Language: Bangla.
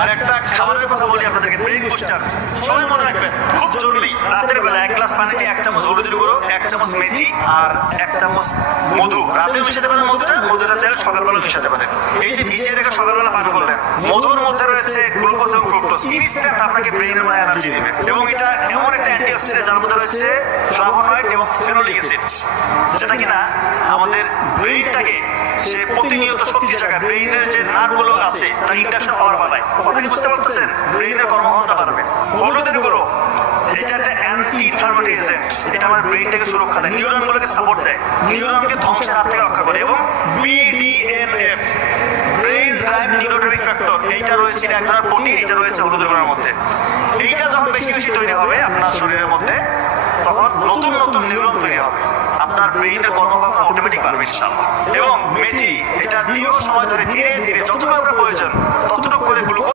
আর একটা খাবারের কথা বলি আপনাদেরকে, ব্রেইন বুস্টার। সবাই মনে রাখবেন, খুব জরুরি, রাতের বেলা 1 গ্লাস পানিতে 1 চামচ হলুদের গুঁড়ো, 1 চামচ মেথি আর 1 চামচ মধু। রাতেও মিশাতে পারেন মধুটা চাইলে সকালবেলা মিশাতে পারেন। এই যে ভিজিয়ে রেখে সকালবেলা পান করলেন, মধুর মধ্যে রয়েছে গ্লুকোজ এবং ফ্রুক্টোজ, ইনস্ট্যান্ট আপনাকে ব্রেইনের মধ্যে এনার্জি দিবে। এবং এটা এমন একটা অ্যান্টিঅক্সিডেন্ট যার মধ্যে রয়েছে ফ্লাভোনয়েড এবং ফেনোলিক অ্যাসিড, যেটা কিনা আমাদের ব্রেইনটাকে সে প্রতিনিয়ত শক্তি জায়গায়, ব্রেইনের যে নার্ভগুলো আছে তার ইন্ডাকশন পাওয়ার বাড়ায়। কথা কি বুঝতে পারতেছেন? ব্রেইনের কর্মক্ষমতা বাড়বে। হলুদের গুঁড়ো এটা একটা অ্যান্টি ইনফ্লামেটরি এজেন্ট, এটা আমার ব্রেইনটাকে সুরক্ষা দেয়, নিউরনগুলোকে সাপোর্ট দেয়, নিউরনকে ধ্বংসের হাত থেকে রক্ষা করে। এবং BDNF, brain drive neurotrophic factor, এইটা রয়েছে, এটা এক ধরনের প্রোটিন, এটা রয়েছে হলুদের গুঁড়োর মধ্যে। এইটা যখন বেশি বেশি তৈরি হবে আপনার শরীরের মধ্যে, তখন নতুন নতুন নিউরন তৈরি হবে, আপনার ব্রেইনের কর্মক্ষমতা অটোমেটিক বাড়বে ইনশাআল্লাহ। এবং মেথি, এটা দীর্ঘ সময় ধরে ধীরে ধীরে যতটুকু আপনার প্রয়োজন ততটুকু করে গ্লুকোজ